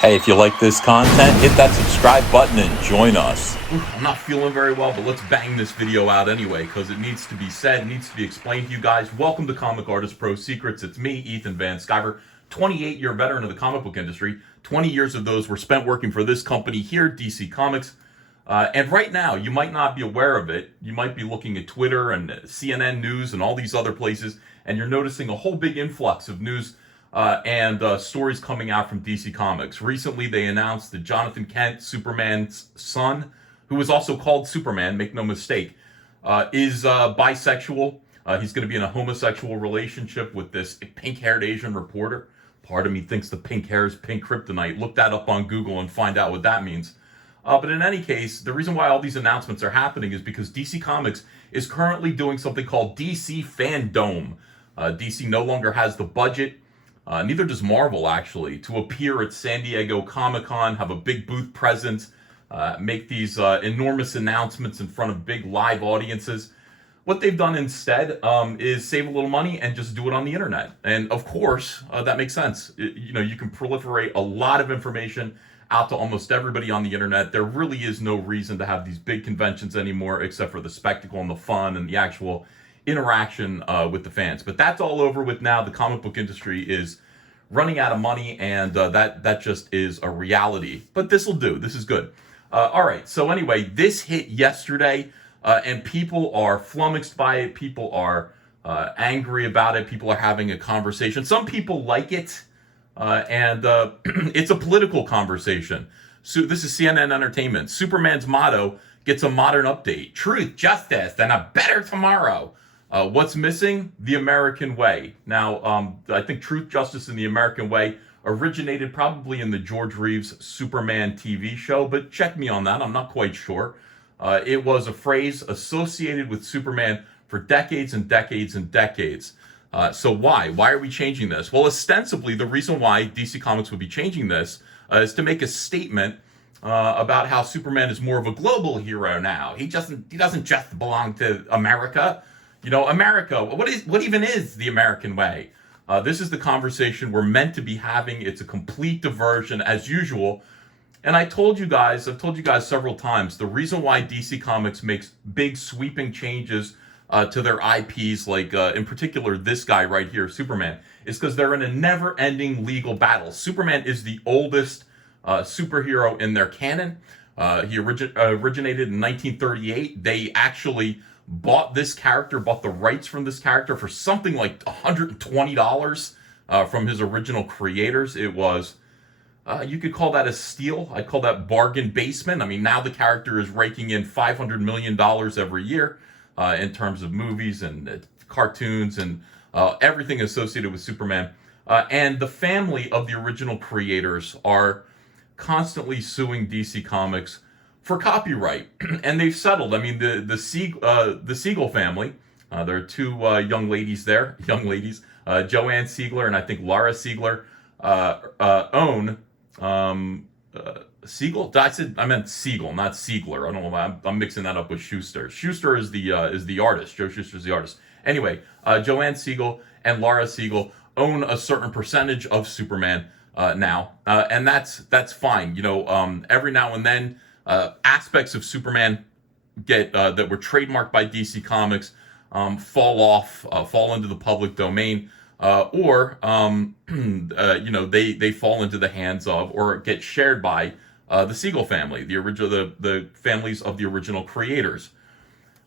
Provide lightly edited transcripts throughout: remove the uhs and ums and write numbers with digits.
Hey, if you like this content, hit that subscribe button and join us. I'm not feeling very well, but let's bang this video out anyway, because it needs to be said, needs to be explained to you guys. Welcome to Comic Artist Pro Secrets. It's me, Ethan Van Sciver, 28-year veteran of the comic book industry. 20 years of those were spent working for this company here, DC Comics. And right now, you might not be aware of it. You might be looking at Twitter and CNN News and all these other places, and you're noticing a whole big influx of news and stories coming out from DC Comics. Recently, they announced that Jonathan Kent, Superman's son, who is also called Superman, make no mistake, is bisexual. He's going to be in a homosexual relationship with this pink-haired Asian reporter. Part of me thinks the pink hair is pink kryptonite. Look that up on Google and find out what that means. But in any case, the reason why all these announcements are happening is because DC Comics is currently doing something called DC Fandom. DC no longer has the budget, neither does Marvel actually, to appear at San Diego Comic-Con, have a big booth presence, make these enormous announcements in front of big live audiences. What they've done instead is save a little money and just do it on the internet. And of course, that makes sense. You can proliferate a lot of information out to almost everybody on the internet. There really is no reason to have these big conventions anymore, except for the spectacle and the fun and the actual interaction with the fans. But that's all over with now. The comic book industry is running out of money, and that just is a reality. But this will do. This is good. All right. So anyway, this hit yesterday, and people are flummoxed by it. People are angry about it. People are having a conversation. Some people like it. And it's a political conversation. So this is CNN Entertainment. Superman's motto gets a modern update: truth, justice, and a better tomorrow. What's missing? The American way. Now, I think truth, justice, and the American way originated probably in the George Reeves Superman TV show, but check me on that. I'm not quite sure. It was a phrase associated with Superman for decades and decades and decades. So why? Why are we changing this? Well, ostensibly, the reason why DC Comics would be changing this is to make a statement about how Superman is more of a global hero now. He doesn't just belong to America. America. What even is the American way? This is the conversation we're meant to be having. It's a complete diversion as usual. And I've told you guys several times, the reason why DC Comics makes big sweeping changes to their IPs, like in particular this guy right here, Superman, is because they're in a never-ending legal battle. Superman is the oldest superhero in their canon. He originated in 1938. They actually bought the rights from this character for something like $120 from his original creators. It was, you could call that a steal. I'd call that bargain basement. I mean, now the character is raking in $500 million every year. In terms of movies and cartoons and everything associated with Superman. And the family of the original creators are constantly suing DC Comics for copyright. And they've settled. I mean, the Siegel family, there are two young ladies, Joanne Siegler and I think Laura Siegler, own... Siegel? I meant Siegel, not Siegler. I don't know. I'm mixing that up with Schuster. Schuster is the artist. Joe Schuster's the artist. Anyway, Joanne Siegel and Laura Siegel own a certain percentage of Superman now, and that's fine. Every now and then, aspects of Superman get that were trademarked by DC Comics fall into the public domain. Or they fall into the hands of or get shared by the Siegel family, the families of the original creators.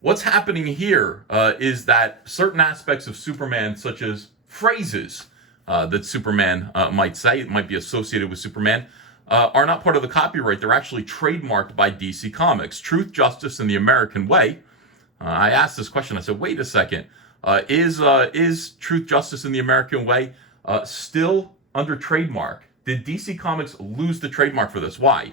What's happening here is that certain aspects of Superman, such as phrases that Superman might say, might be associated with Superman, are not part of the copyright. They're actually trademarked by DC Comics. Truth, justice, and the American way. I asked this question. I said, wait a second. Is Truth, Justice, and the American Way still under trademark? Did DC Comics lose the trademark for this? Why?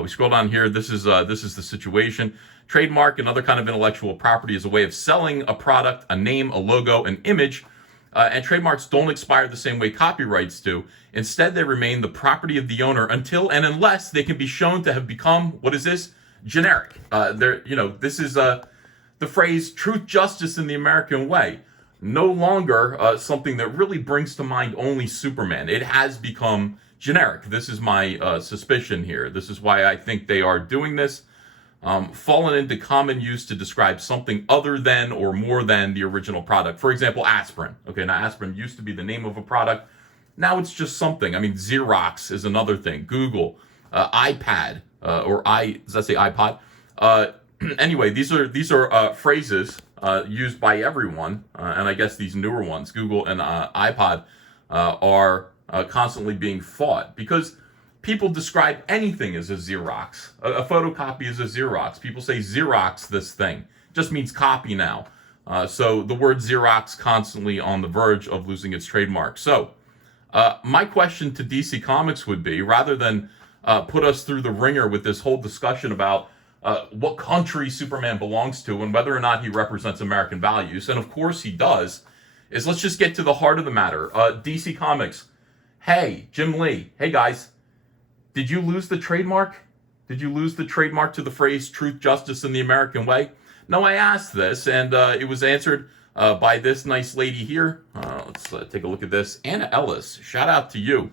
We scroll down here. This is the situation. Trademark and other kind of intellectual property is a way of selling a product, a name, a logo, an image, and trademarks don't expire the same way copyrights do. Instead, they remain the property of the owner until and unless they can be shown to have become, what is this? Generic. This is the phrase truth, justice, and the American way. No longer something that really brings to mind only Superman. It has become generic. This is my suspicion here. This is why I think they are doing this. Fallen into common use to describe something other than or more than the original product. For example, aspirin. Okay, now aspirin used to be the name of a product. Now it's just something. I mean, Xerox is another thing. Google, iPad, does that say iPod? Anyway, these are phrases used by everyone, and I guess these newer ones, Google and iPod, are constantly being fought because people describe anything as a Xerox. A photocopy is a Xerox. People say Xerox this thing. It just means copy now. So the word Xerox constantly on the verge of losing its trademark. So my question to DC Comics would be, rather than put us through the ringer with this whole discussion about what country Superman belongs to and whether or not he represents American values, and of course he does, is let's just get to the heart of the matter. DC Comics, hey, Jim Lee, hey guys, did you lose the trademark? Did you lose the trademark to the phrase truth, justice, and the American way? No, I asked this, and it was answered by this nice lady here. Let's take a look at this. Anna Ellis, shout out to you.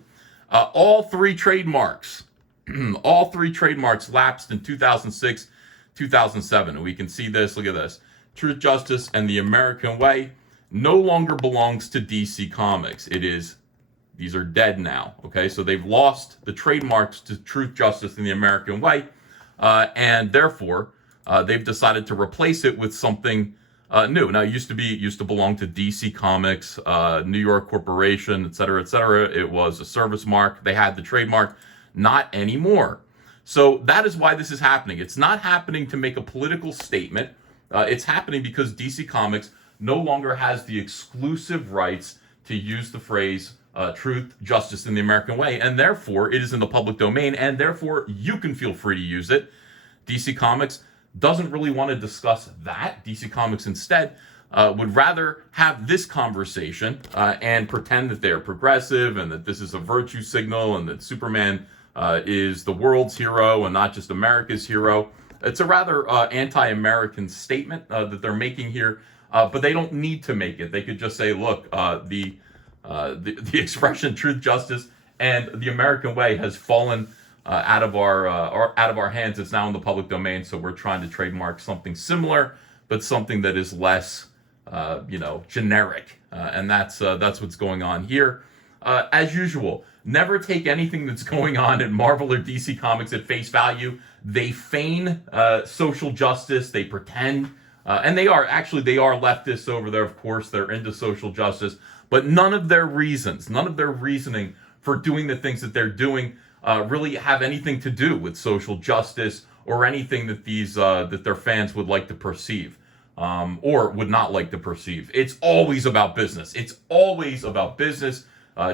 All three trademarks lapsed in 2006, 2007. And we can see this, look at this. Truth, Justice, and the American Way no longer belongs to DC Comics. These are dead now, okay? So they've lost the trademarks to Truth, Justice, and the American Way, and therefore they've decided to replace it with something new. Now, it used to belong to DC Comics, New York Corporation, et cetera, et cetera. It was a service mark. They had the trademark. Not anymore. So that is why this is happening. It's not happening to make a political statement. It's happening because DC Comics no longer has the exclusive rights to use the phrase truth, justice, and the American way, and therefore it is in the public domain, and therefore you can feel free to use it. DC Comics doesn't really want to discuss that. DC Comics instead would rather have this conversation and pretend that they're progressive and that this is a virtue signal and that Superman is the world's hero and not just America's hero. It's a rather anti-American statement that they're making here, but they don't need to make it. They could just say, look, the expression truth, justice, and the American way has fallen out of our hands. It's now in the public domain, so we're trying to trademark something similar, but something that is less, generic, and that's what's going on here. As usual, never take anything that's going on in Marvel or DC Comics at face value. They feign social justice. They pretend, and they are leftists over there. Of course, they're into social justice, but none of their reasoning for doing the things that they're doing really have anything to do with social justice or anything that that their fans would like to perceive. Or would not like to perceive. It's always about business. It's always about business,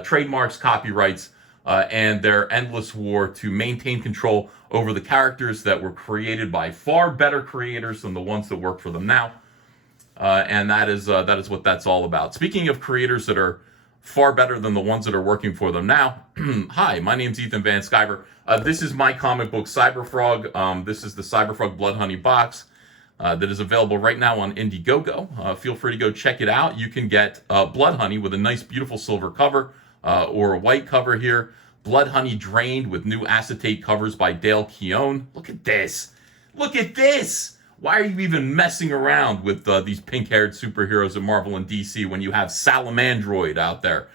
trademarks, copyrights, and their endless war to maintain control over the characters that were created by far better creators than the ones that work for them now. And that is what that's all about. Speaking of creators that are far better than the ones that are working for them now, hi, my name's Ethan Van Sciver. This is my comic book Cyberfrog. This is the Cyberfrog Blood Honey box. That is available right now on Indiegogo. Feel free to go check it out. You can get Blood Honey with a nice, beautiful silver cover or a white cover here. Blood Honey Drained with new acetate covers by Dale Keown. Look at this. Look at this. Why are you even messing around with these pink-haired superheroes at Marvel and DC when you have Salamandroid out there?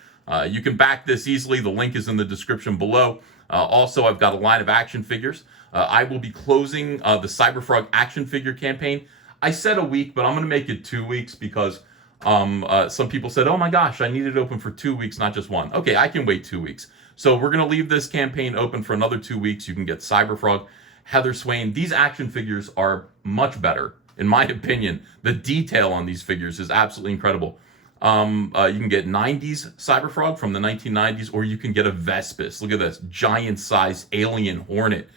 You can back this easily. The link is in the description below. Also, I've got a line of action figures. I will be closing the Cyberfrog action figure campaign. I said a week, but I'm going to make it 2 weeks because some people said, oh my gosh, I need it open for 2 weeks, not just one. Okay, I can wait 2 weeks. So we're going to leave this campaign open for another 2 weeks. You can get Cyberfrog, Heather Swain. These action figures are much better, in my opinion. The detail on these figures is absolutely incredible. You can get 90s Cyberfrog from the 1990s, or you can get a Vespis. Look at this, giant-sized alien hornet.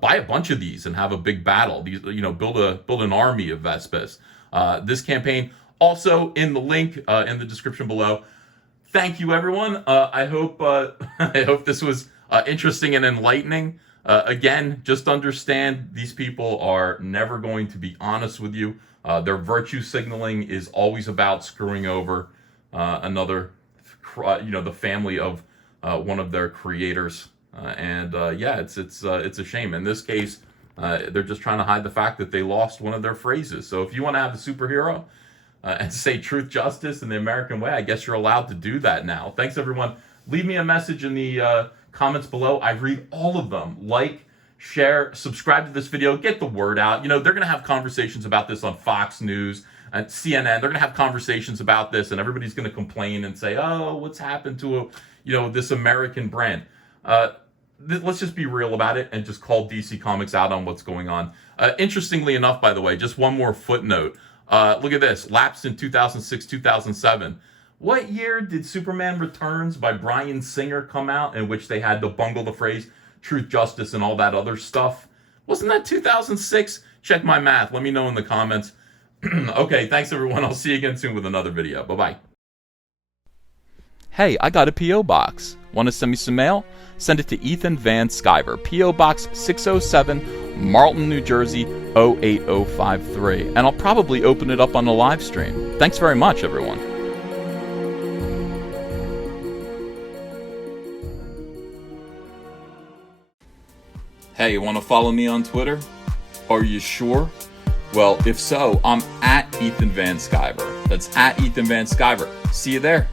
Buy a bunch of these and have a big battle. These, build an army of Vespis. This campaign also in the link in the description below. Thank you, everyone. I hope this was interesting and enlightening. Again, just understand these people are never going to be honest with you. Their virtue signaling is always about screwing over the family of one of their creators. Yeah, it's a shame. In this case, they're just trying to hide the fact that they lost one of their phrases. So if you want to have a superhero and say truth, justice, and the American way, I guess you're allowed to do that now. Thanks, everyone. Leave me a message in the comments below. I read all of them. Like, share, subscribe to this video, get the word out. You know, they're going to have conversations about this on Fox News and CNN. They're going to have conversations about this, and everybody's going to complain and say, oh, what's happened to, this American brand? Let's just be real about it and just call DC Comics out on what's going on. Interestingly enough, by the way, just one more footnote. Look at this. Lapsed in 2006, 2007. What year did Superman Returns by Bryan Singer come out, in which they had to bungle the phrase truth, justice, and all that other stuff? Wasn't that 2006? Check my math. Let me know in the comments. Okay, thanks, everyone. I'll see you again soon with another video. Bye-bye. Hey, I got a P.O. box. Want to send me some mail? Send it to Ethan Van Sciver, P.O. Box 607, Marlton, New Jersey, 08053. And I'll probably open it up on the live stream. Thanks very much, everyone. Hey, you want to follow me on Twitter? Are you sure? Well, if so, I'm at Ethan Van Sciver. That's at Ethan Van Sciver. See you there.